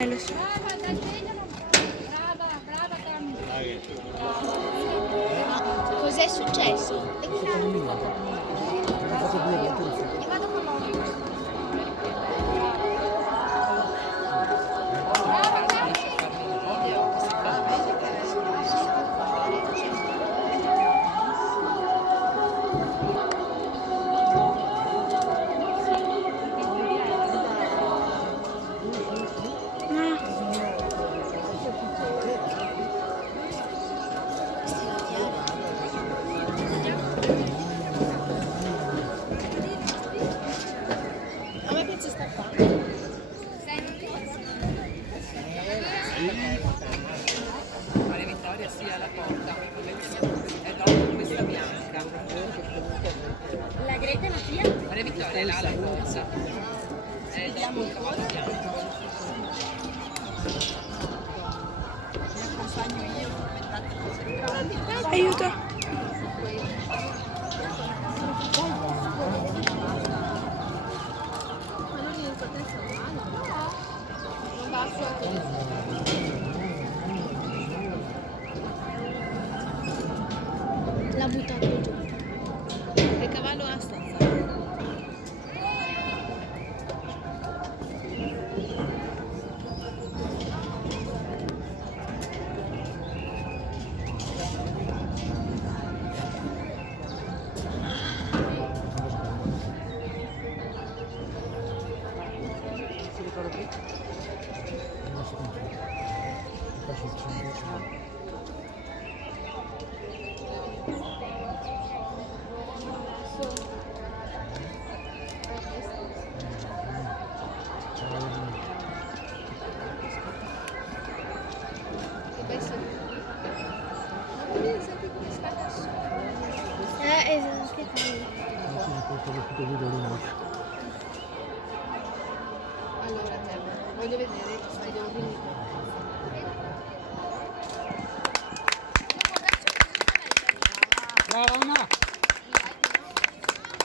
Lo so. Brava Camilla. Cos'è successo? Vado con loro. A me piace sta qua. Maria Vittoria sia alla porta e dopo questa bianca. La Greta e Mattia? Maria Vittoria è là alla borsa e dopo il cavallo bianco. Mi accompagno io, aspettate. Aiuto. Non basta. L'ha buttato giù. Che cavallo ha stanza? Si ricorda qui? Esatto, che fai? Allora, voglio vedere, stai devo venire. Brava Anna!